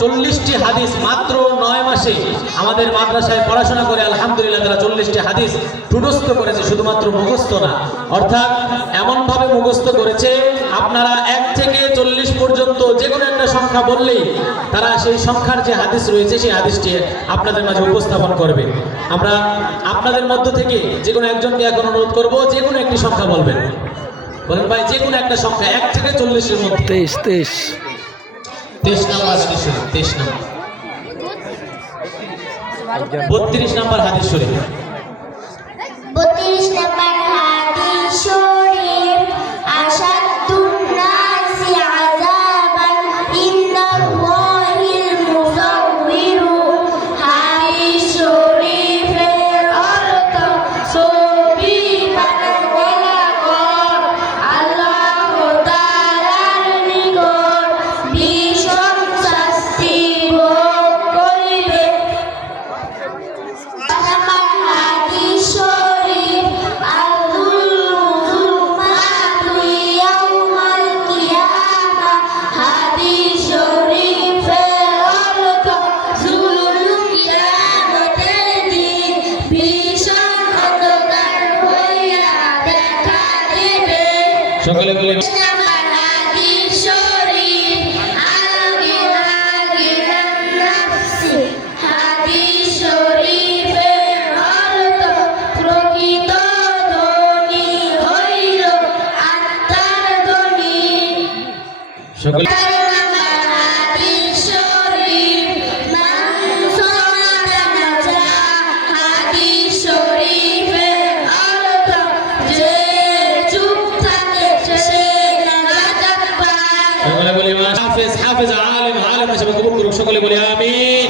40টি হাদিস মাত্র 9 মাসে আমাদের মাদ্রাসায় পড়াশোনা করে আলহামদুলিল্লাহ তারা 40টি হাদিস মুখস্থ করেছে, শুধুমাত্র মুখস্থ না, অর্থাৎ এমনভাবে মুখস্থ করেছে আপনারা 1 থেকে 40 পর্যন্ত যে কোনো একটা সংখ্যা বললেই তারা সেই সংখ্যার যে হাদিস রয়েছে সেই হাদিসটি আপনাদের মাঝে উপস্থাপন করবে। আমরা আপনাদের মধ্য থেকে যে কোনো একজনকে এখন অনুরোধ করবো যে কোনো একটি সংখ্যা বলবেন। বলেন ভাই, যে কোনো একটা সংখ্যা 1 থেকে 40-এর মধ্যে। 23 নাম্বার হাদিস শরীফ, 23 নাম্বার, 32 নাম্বার হাদিস শরীফ, 32 নাম্বার হাদিস শরীফ, আশাদুন নাসি আযাবান ইন্নাল্লাহিল মুসাউবিরু। হাদিস শরীফের অর্থ ছবি বানানো আল্লাহ তাআলার নিকট ভীষণ শাস্তি ভোগ করিবে। নাম্বার হাদিস শরীফ, আল-যুলমাতু ইয়াউমাল কিয়ামাহ। হাদিস শরীফের অর্থ যুলুম কিয়ামতের দিন ভীষণ অন্ধকার হইয়া দেখা দিবে। সকলে বলে নাম্বার হাদিস শরীফ, আল-গিনা নাফসি। হাদিস শরীফের অর্থ প্রকৃত ধনী হইল আত্মার ধনী। সকলে নাম্বার হাদিস শরীফ, মান সামাতা নাজা। হাদিস শরীফের অর্থ যে চুপ থাকে সে নাজাত পায়। সকলে বলি হাফেজ, হাফেজ, আলেম, আলেম হিসেবে কবুল করুক। সকলে বলি আমিন।